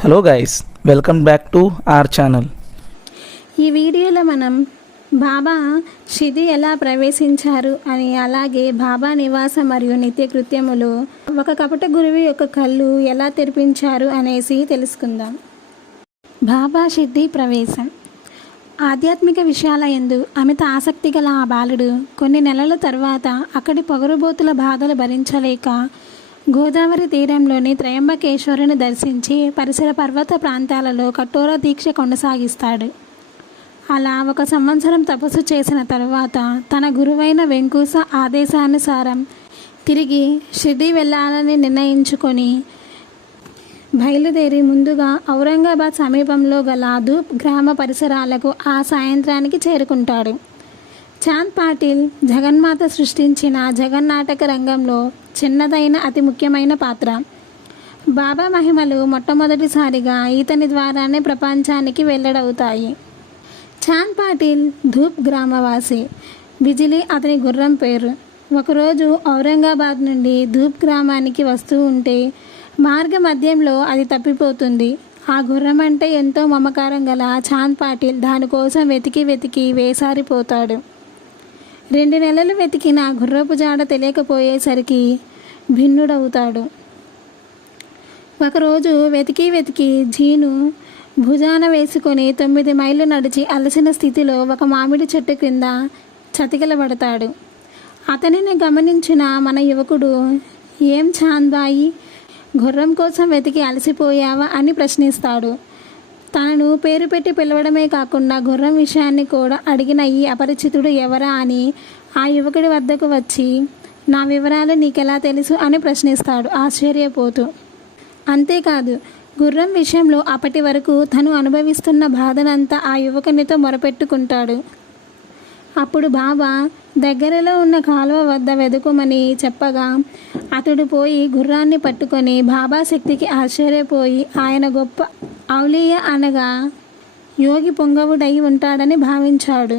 Hello guys welcome back to our channel ఈ వీడియోలో మనం బాబా షిది ఎలా ప్రవేశించారు అని అలాగే బాబా నివాసం మరియు నిత్య కృత్యములు ఒక కపట గురువు యొక్క కళ్ళు ఎలా తెరిపించారు అనేసి తెలుసుకుందాం. బాబా షిద్ది ప్రవేశం. ఆధ్యాత్మిక విషయాల ఎందు అమిత ఆసక్తి గల ఆ బాలుడు కొన్ని నెలల తర్వాత అక్కడి పొగరుబోతుల బాధలు భరించలేక గోదావరి తీరంలోని త్రయంబకేశ్వరుని దర్శించి పరిసర పర్వత ప్రాంతాలలో కఠోర దీక్ష కొనసాగిస్తాడు. అలా ఒక సంవత్సరం తపస్సు చేసిన తరువాత తన గురువైన వెంకూస ఆదేశానుసారం తిరిగి షిర్డి వెళ్ళాలని నిర్ణయించుకొని బయలుదేరి ముందుగా ఔరంగాబాద్ సమీపంలో గల ధూప్ గ్రామ పరిసరాలకు ఆ సాయంత్రానికి చేరుకుంటాడు. చాంద్ పాటిల్ జగన్మాత సృష్టించిన జగన్నాటక రంగంలో చిన్నదైన అతి ముఖ్యమైన పాత్ర. బాబా మహిమలు మొట్టమొదటిసారిగా ఈతని ద్వారానే ప్రపంచానికి వెల్లడవుతాయి. చాంద్ పాటిల్ ధూప్ గ్రామవాసి. బిజిలి అతని గుర్రం పేరు. ఒకరోజు ఔరంగాబాద్ నుండి ధూప్ గ్రామానికి వస్తూ ఉంటే మార్గ మధ్యంలో అది తప్పిపోతుంది. ఆ గుర్రం అంటే ఎంతో మమకారం గల చాంద్ పాటిల్ దానికోసం వెతికి వెతికి వేసారిపోతాడు. రెండు నెలలు వెతికిన గుర్రపు జాడ తెలియకపోయేసరికి భిన్నుడవుతాడు. ఒకరోజు వెతికి వెతికి జీను భుజాన వేసుకొని తొమ్మిది మైళ్ళు నడిచి అలసిన స్థితిలో ఒక మామిడి చెట్టు కింద చతికిలబడతాడు. అతనిని గమనించిన మన యువకుడు ఏం చాందాయి గుర్రం కోసం వెతికి అలసిపోయావా? అని ప్రశ్నిస్తాడు. తనను పేరు పెట్టి పిలవడమే కాకుండా గుర్రం విషయాన్ని కూడా అడిగిన ఈ అపరిచితుడు ఎవరా అని ఆ యువకుడి వద్దకు వచ్చి నా వివరాలు నీకెలా తెలుసు? అని ప్రశ్నిస్తాడు. ఆశ్చర్యపోతూ అంతేకాదు గుర్రం విషయంలో అప్పటి వరకు తను అనుభవిస్తున్న బాధనంతా ఆ యువకునితో మొరపెట్టుకుంటాడు. అప్పుడు బాబా దగ్గరలో ఉన్న కాలువ వద్ద వెదుకుమని చెప్పగా అతడు పోయి గుర్రాన్ని పట్టుకొని బాబా శక్తికి ఆశ్చర్యపోయి ఆయన గొప్ప ఔలియ అనగా యోగి పొంగవుడై ఉంటాడని భావించాడు.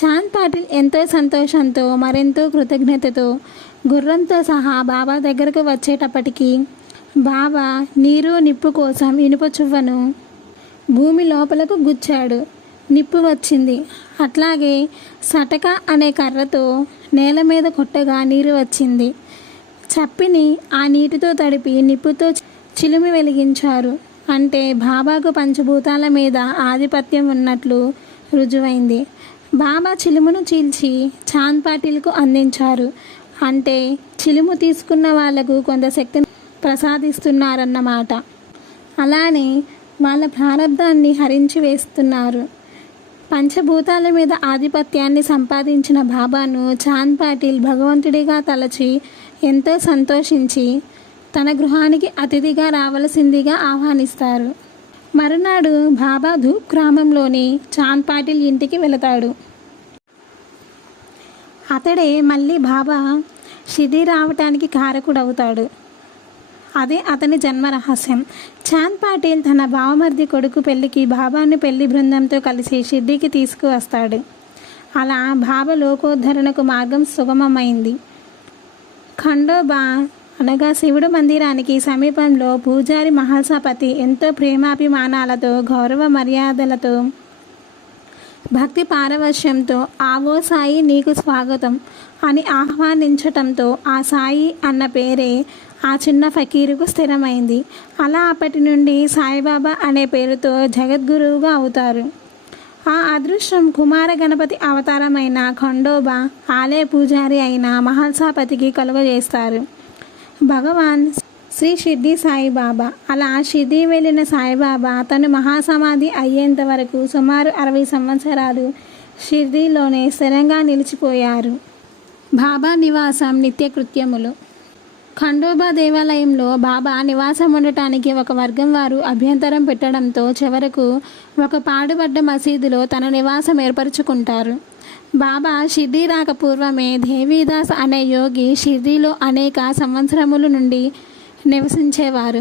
చాంద్ పాటిల్ ఎంతో సంతోషంతో మరెంతో కృతజ్ఞతతో గుర్రంతో సహా బాబా దగ్గరకు వచ్చేటప్పటికి బాబా నీరు నిప్పు కోసం ఇనుప చువ్వను భూమి లోపలకు గుచ్చాడు. నిప్పు వచ్చింది. అట్లాగే సటక అనే కర్రతో నేల మీద కొట్టగా నీరు వచ్చింది. చప్పిని ఆ నీటితో తడిపి నిప్పుతో చిలిమి వెలిగించారు. అంటే బాబాకు పంచభూతాల మీద ఆధిపత్యం ఉన్నట్లు రుజువైంది. బాబా చిలుమును చీల్చి చాంద్ పాటిల్కు అందించారు. అంటే చిలుము తీసుకున్న వాళ్ళకు కొంత శక్తిని ప్రసాదిస్తున్నారన్నమాట అలానే వాళ్ళ ప్రారంధాన్ని హరించి వేస్తున్నారు. పంచభూతాల మీద ఆధిపత్యాన్ని సంపాదించిన బాబాను చాంద్ పాటిల్ భగవంతుడిగా తలచి ఎంతో సంతోషించి తన గృహానికి అతిథిగా రావలసిందిగా ఆహ్వానిస్తారు. మరునాడు బాబా ధూప్ గ్రామంలోని చాంద్ పాటిల్ ఇంటికి వెళతాడు. అతడే మళ్ళీ బాబా షిడి రావటానికి కారకుడవుతాడు. అదే అతని జన్మ రహస్యం. చాంద్ పాటిల్ తన బావమర్ది కొడుకు పెళ్ళికి బాబాను పెళ్ళి బృందంతో కలిసి షిడ్డీకి తీసుకువస్తాడు. అలా బాబా లోకోద్ధరణకు మార్గం సుగమమైంది. ఖండోబా అనగా శివుడు మందిరానికి సమీపంలో పూజారి మహాసపతి ఎంతో ప్రేమాభిమానాలతో గౌరవ మర్యాదలతో భక్తి పారవశ్యంతో ఆవో సాయి నీకు స్వాగతం అని ఆహ్వానించటంతో ఆ సాయి అన్న పేరే ఆ చిన్న ఫకీరుకు స్థిరమైంది. అలా అప్పటి నుండి సాయిబాబా అనే పేరుతో జగద్గురువుగా అవుతారు. ఆ అదృష్టం కుమార గణపతి అవతారమైన ఖండోబా ఆలయ పూజారి అయిన మహల్సాపతికి కలుగజేస్తారు. భగవాన్ శ్రీ షిర్డీ సాయిబాబా. అలా షిర్డి వెళ్ళిన సాయిబాబా తను మహాసమాధి అయ్యేంత వరకు సుమారు అరవై సంవత్సరాలు షిర్డీలోనే స్థిరంగా నిలిచిపోయారు. బాబా నివాసం నిత్యకృత్యములు. ఖండోబా దేవాలయంలో బాబా నివాసం ఉండటానికి ఒక వర్గం వారు అభ్యంతరం పెట్టడంతో చివరకు ఒక పాడుబడ్డ మసీదులో తన నివాసం ఏర్పరచుకుంటారు. బాబా షిర్డీ రాక పూర్వమే దేవీదాస్ అనే యోగి షిర్డీలో అనేక సంవత్సరముల నుండి నివసించేవారు.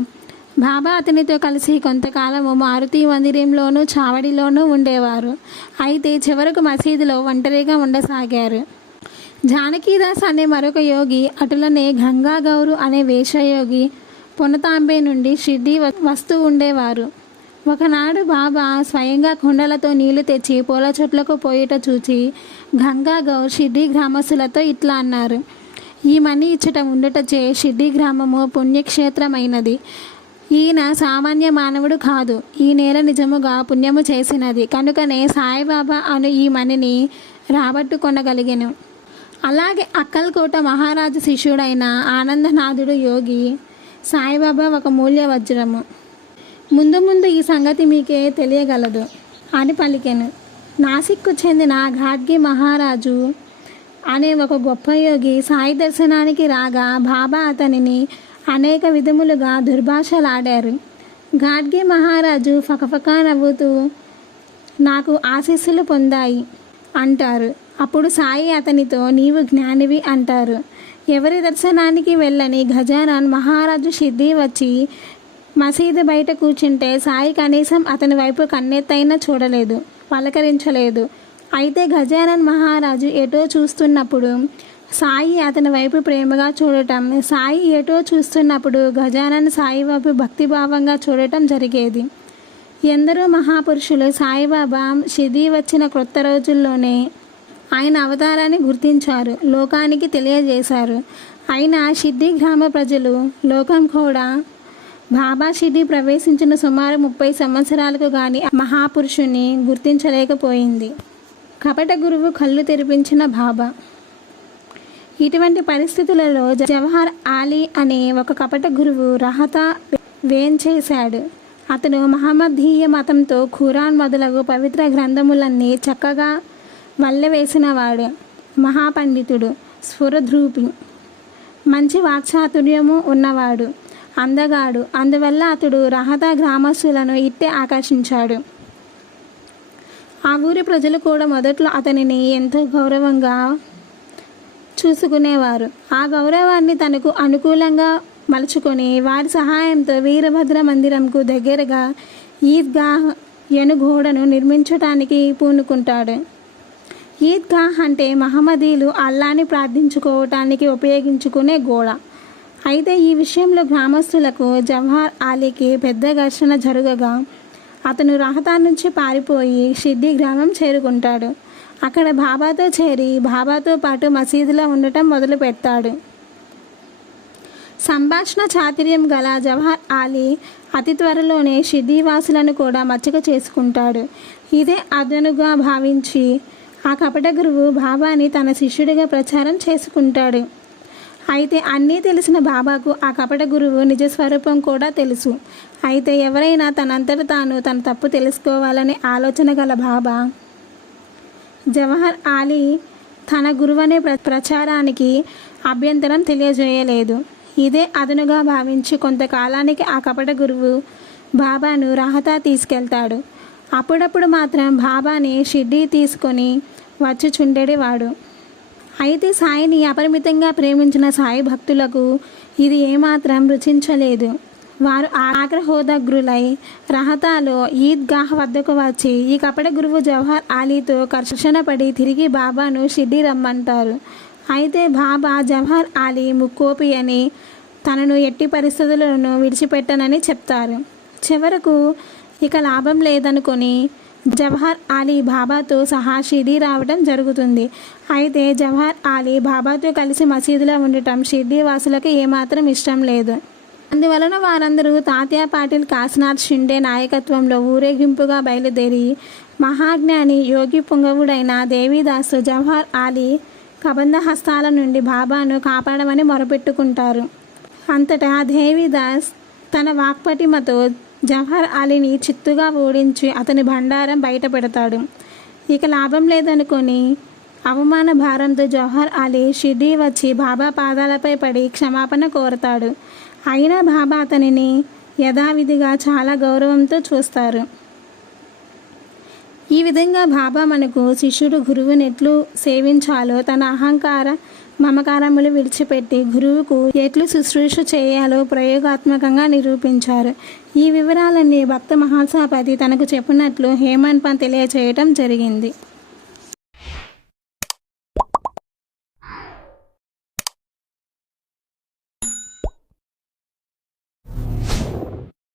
బాబా అతనితో కలిసి కొంతకాలము మారుతి మందిరంలోనూ చావడిలోనూ ఉండేవారు. అయితే చివరకు మసీదులో ఒంటరిగా ఉండసాగారు. జానకీదాస్ అనే మరొక యోగి అటులనే గంగా గౌరు అనే వేషయోగి పునతాంబే నుండి షిర్డీ వస్తూ ఉండేవారు. ఒకనాడు బాబా స్వయంగా కుండలతో నీళ్ళు తెచ్చి పూల చెట్లకు పోయిట చూచి గంగా గౌర్ షిడ్డీ గ్రామస్తులతో ఇట్లా అన్నారు. ఈ మనీ ఇచ్చట ఉండటచే షిడ్డి గ్రామము పుణ్యక్షేత్రమైనది. ఈయన సామాన్య మానవుడు కాదు. ఈ నేల నిజముగా పుణ్యము చేసినది. కనుకనే సాయిబాబా అను ఈ మణిని రాబట్టుకొనగలిగాను. అలాగే అక్కల్కోట మహారాజు శిష్యుడైన ఆనందనాథుడు యోగి సాయిబాబా ఒక మూల్య వజ్రము ముందు ముందు ఈ సంగతి మీకే తెలియగలదు. అని పలికెను నాసిక్కు చెందిన ఘాట్గి మహారాజు అనే ఒక గొప్ప యోగి సాయి దర్శనానికి రాగా బాబా అతనిని అనేక విధములుగా దుర్భాషలాడారు. ఘాట్గి మహారాజు ఫకఫకా నవ్వుతూ నాకు ఆశీస్సులు పొందాయి అంటారు. అప్పుడు సాయి అతనితో నీవు జ్ఞానివి అంటారు. ఎవరి దర్శనానికి వెళ్ళని గజానన్ మహారాజు సిద్ధి వచ్చి మసీదు బయట కూర్చుంటే సాయి కనీసం అతని వైపు కన్నెత్తైనా చూడలేదు పలకరించలేదు. అయితే గజానన్ మహారాజు ఎటో చూస్తున్నప్పుడు సాయి అతని వైపు ప్రేమగా చూడటం సాయి ఎటో చూస్తున్నప్పుడు గజానన్ సాయి వైపు భక్తిభావంగా చూడటం జరిగేది. ఎందరో మహాపురుషులు సాయిబాబా షిది వచ్చిన క్రొత్త రోజుల్లోనే ఆయన అవతారాన్ని గుర్తించారు లోకానికి తెలియజేశారు. అయినా షిద్ది గ్రామ ప్రజలు లోకం కూడా బాబా షిడ్డి ప్రవేశించిన సుమారు ముప్పై సంవత్సరాలకు గాని మహాపురుషుని గుర్తించలేకపోయింది. కపట గురువు కళ్ళు తెరిపించిన బాబా. ఇటువంటి పరిస్థితులలో జవహర్ ఆలీ అనే ఒక కపట గురువు రహత వేంచేశాడు. అతను మహమ్మదీయ మతంతో ఖురాన్ మొదలగు పవిత్ర గ్రంథములన్నీ చక్కగా వల్లవేసినవాడు మహాపండితుడు స్ఫురద్రూపి మంచి వాక్చాతుర్యము ఉన్నవాడు. అందగాడు. అందువల్ల అతడు రహదా గ్రామస్తులను ఇట్టే ఆకర్షించాడు. ఆ ఊరి ప్రజలు కూడా మొదట్లో అతనిని ఎంతో గౌరవంగా చూసుకునేవారు. ఆ గౌరవాన్ని తనకు అనుకూలంగా మలుచుకొని వారి సహాయంతో వీరభద్ర మందిరంకు దగ్గరగా ఈద్గాహ్ ఎనుగోడను నిర్మించటానికి పూనుకుంటాడు. ఈద్గాహ్ అంటే మహమ్మదీలు అల్లాని ప్రార్థించుకోవటానికి ఉపయోగించుకునే గోడ. అయితే ఈ విషయంలో గ్రామస్తులకు జవహర్ అలీకి పెద్ద ఘర్షణ జరగగా అతను రహదారి నుంచి పారిపోయి షిడ్డి గ్రామం చేరుకుంటాడు. అక్కడ బాబాతో చేరి బాబాతో పాటు మసీదులో ఉండటం మొదలు పెడతాడు. సంభాషణ చాతుర్యం గల జవహర్ అలీ అతి త్వరలోనే షిద్దీవాసులను కూడా మచ్చక చేసుకుంటాడు. ఇదే అదనుగా భావించి ఆ కపట గురువు బాబాని తన శిష్యుడిగా ప్రచారం చేసుకుంటాడు. అయితే అన్నీ తెలిసిన బాబాకు ఆ కపట గురువు నిజ స్వరూపం కూడా తెలుసు. అయితే ఎవరైనా తనంతట తాను తన తప్పు తెలుసుకోవాలనే ఆలోచన గల బాబా. జవహర్ ఆలీ తన గురువనే ప్ర ప్రచారానికి అభ్యంతరం తెలియజేయలేదు. ఇదే అదనుగా భావించి కొంతకాలానికి ఆ కపట గురువు బాబాను రాహతా తీసుకెళ్తాడు. అప్పుడప్పుడు మాత్రం బాబాని షిడ్డీ తీసుకొని వచ్చి చుండేవాడు అయితే సాయిని అపరిమితంగా ప్రేమించిన సాయి భక్తులకు ఇది ఏమాత్రం రుచించలేదు. వారు ఆగ్రహోదగ్రులై రహతాలో ఈద్గాహ్ వద్దకు వచ్చి ఈ కపట గురువు జవహర్ అలీతో కర్షణ పడి తిరిగి బాబాను షిడ్డీ రమ్మంటారు. అయితే బాబా జవహర్ అలీ ముక్కోపి అని తనను ఎట్టి పరిస్థితులను విడిచిపెట్టనని చెప్తారు. చివరకు ఇక లాభం లేదనుకొని జవహర్ అలీ బాబాతో సహా షిర్డీ రావడం జరుగుతుంది. అయితే జవహర్ అలీ బాబాతో కలిసి మసీదులో ఉండటం షిర్డీ వాసులకు ఏమాత్రం ఇష్టం లేదు. అందువలన వారందరూ తాత్యా పాటిల్ కాశీనాథ్ షిండే నాయకత్వంలో ఊరేగింపుగా బయలుదేరి మహాజ్ఞాని యోగి పుంగవుడైన దేవీదాసు జవహర్ అలీ కబంధ హస్తాల నుండి బాబాను కాపాడమని మొరపెట్టుకుంటారు. అంతటా దేవిదాస్ తన వాక్పటిమతో జవహర్ అలీని చిత్తుగా ఓడించి అతని బండారం బయట పెడతాడు. ఇక లాభం లేదనుకొని అవమాన భారంతో జవహర్ అలీ షిర్డీ వచ్చి బాబా పాదాలపై పడి క్షమాపణ కోరతాడు. అయినా బాబా అతనిని యథావిధిగా చాలా గౌరవంతో చూస్తారు. ఈ విధంగా బాబా మనకు శిష్యుడు గురువునెట్లు సేవించాలో తన అహంకార మమకారములు విడిచిపెట్టి గురువుకు ఎట్లు శుశ్రూష చేయాలో ప్రయోగాత్మకంగా నిరూపించారు. ఈ వివరాలన్నీ భక్త మహాసాపతి తనకు చెప్పినట్లు హేమంత్ పంత్ తెలియచేయటం జరిగింది.